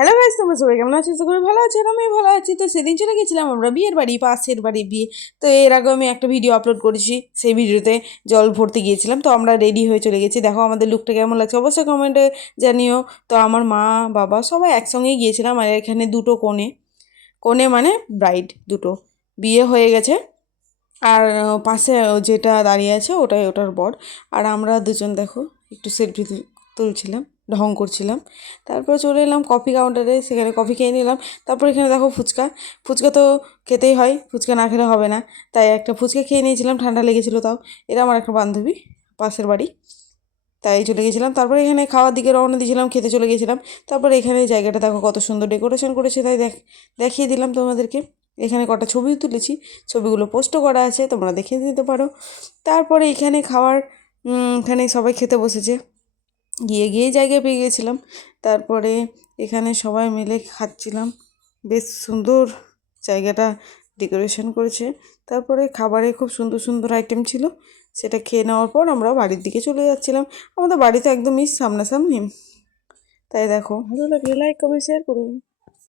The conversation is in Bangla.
হ্যালো গাইস, তোমরা সবাই কেমন আছো? আশা করি ভালো আছেন। আমি ভালো আছি। তো সেদিন চলে গেছিলাম আমরা বিয়ের বাড়ি, পাশের বাড়ি বিয়ে। তো এর আগে আমি একটা ভিডিও আপলোড করেছি, সেই ভিডিওতে জল ভরতে গিয়েছিলাম। তো আমরা রেডি হয়ে চলে গেছি। দেখো আমাদের লুকটা কেমন লাগছে অবশ্যই কমেন্টে জানিও। তো আমার মা বাবা সবাই একসঙ্গেই গিয়েছিলাম। আর এখানে দুটো কোণে, কোণে মানে ব্রাইড দুটো বিয়ে হয়ে গেছে। আর পাশে যেটা দাঁড়িয়ে আছে ওটাই ওটার বর। আর আমরা দুজন দেখো একটু সেলফি তুলছিলাম, ঢং করছিলাম। তারপর চলে এলাম কফি কাউন্টারে, সেখানে কফি খেয়ে নিলাম। তারপর এখানে দেখো ফুচকা, ফুচকা তো খেতেই হয়, ফুচকা না খেলে হবে না। তাই একটা ফুচকা খেয়ে নিয়েছিলাম, ঠান্ডা লেগেছিলো তাও। এটা আমার একটা বান্ধবী, পাশের বাড়ি, তাই চলে গেছিলাম। তারপরে এখানে খাওয়ার দিকে রওনা দিয়েছিলাম, খেতে চলে গেছিলাম। তারপরে এখানে জায়গাটা দেখো কত সুন্দর ডেকোরেশন করেছে, তাই দেখিয়ে দিলাম তোমাদেরকে। এখানে কটা ছবিও তুলেছি, ছবিগুলো পোস্টও করা আছে, তোমরা দেখে নিতে পারো। তারপরে এখানে খাওয়ার, এখানে সবাই খেতে বসেছে, গিয়ে গিয়ে জায়গায় পেয়ে গেছিলাম। তারপরে এখানে সবাই মিলে খাচ্ছিলাম, বেশ সুন্দর জায়গাটা ডেকোরেশন করেছে। তারপরে খাবারে খুব সুন্দর সুন্দর আইটেম ছিল, সেটা খেয়ে নেওয়ার পর আমরা বাড়ির দিকে চলে যাচ্ছিলাম। আমাদের বাড়ি তো একদমই সামনাসামনি। তাই দেখো, ভালো লাগলে লাইক কমেন্ট শেয়ার করুন।